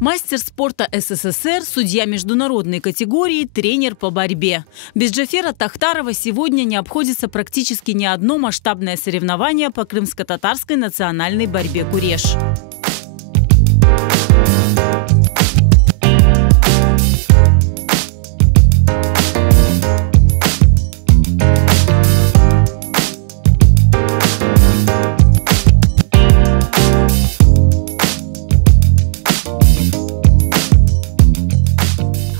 Мастер спорта СССР, судья международной категории, тренер по борьбе. Без Джафера Тахтарова сегодня не обходится практически ни одно масштабное соревнование по крымско-татарской национальной борьбе куреш.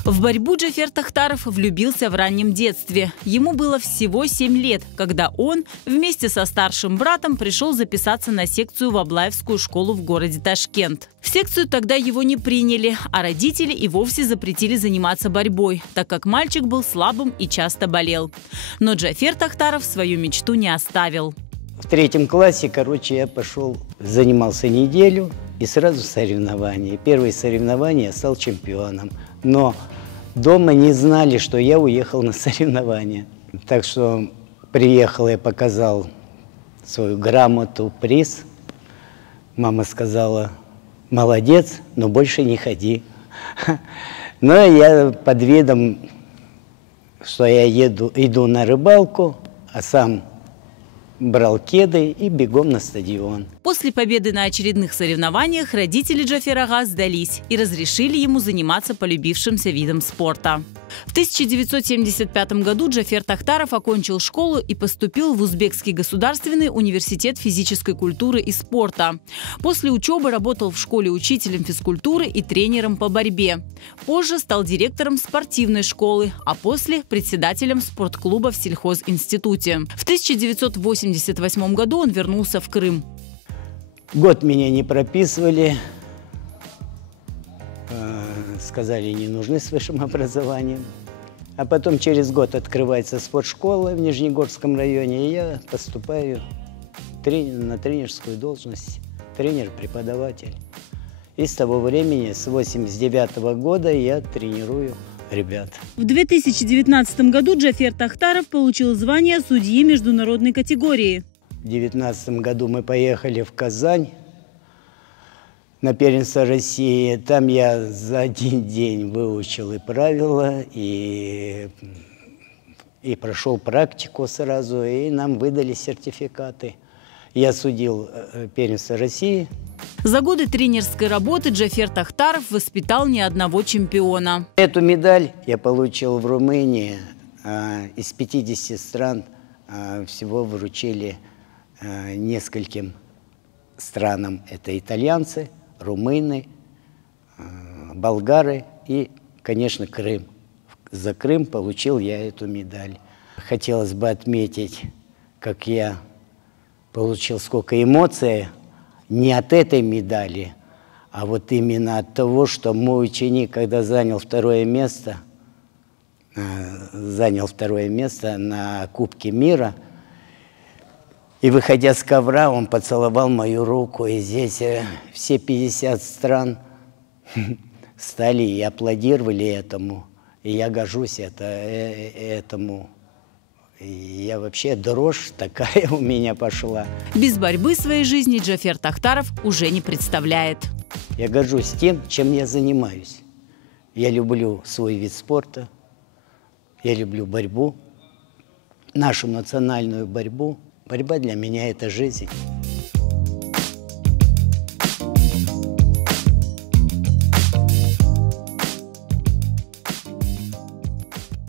В борьбу Джафер Тахтаров влюбился в раннем детстве. Ему было всего 7 лет, когда он вместе со старшим братом пришел записаться на секцию в Аблаевскую школу в городе Ташкент. В секцию тогда его не приняли, а родители и вовсе запретили заниматься борьбой, так как мальчик был слабым и часто болел. Но Джафер Тахтаров свою мечту не оставил. В 3 классе, я пошел, занимался неделю и сразу соревнования. Первые соревнования я стал чемпионом. Но дома не знали, что я уехал на соревнования. Так что приехал, я показал свою грамоту, приз. Мама сказала: молодец, но больше не ходи. Но я под видом, что я иду на рыбалку, а сам брал кеды и бегом на стадион. После победы на очередных соревнованиях родители Джафера сдались и разрешили ему заниматься полюбившимся видом спорта. В 1975 году Джафер Тахтаров окончил школу и поступил в Узбекский государственный университет физической культуры и спорта. После учебы работал в школе учителем физкультуры и тренером по борьбе. Позже стал директором спортивной школы, а после – председателем спортклуба в сельхозинституте. В 1988 году он вернулся в Крым. Год меня не прописывали. Сказали, не нужны с высшим образованием. А потом через год открывается спортшкола в Нижнегорском районе, и я поступаю на тренерскую должность, тренер-преподаватель. И с того времени, с 1989 года, я тренирую ребят. В 2019 году Джафер Тахтаров получил звание судьи международной категории. В 2019 году мы поехали в Казань на первенство России. Там я за 1 день выучил и правила, и прошел практику сразу, и нам выдали сертификаты. Я судил первенство России. За годы тренерской работы Джафер Тахтаров воспитал не одного чемпиона. Эту медаль я получил в Румынии. Из 50 стран всего вручили нескольким странам. Это итальянцы, румыны, болгары и, конечно, Крым. За Крым получил я эту медаль. Хотелось бы отметить, как я получил сколько эмоций не от этой медали, а вот именно от того, что мой ученик, когда занял второе место на Кубке мира, и, выходя с ковра, он поцеловал мою руку, и здесь все 50 стран стали и аплодировали этому. И я горжусь этому. И я вообще, дрожь такая у меня пошла. Без борьбы своей жизни Джафер Тахтаров уже не представляет. Я горжусь тем, чем я занимаюсь. Я люблю свой вид спорта, я люблю борьбу, нашу национальную борьбу. Борьба для меня – это жизнь.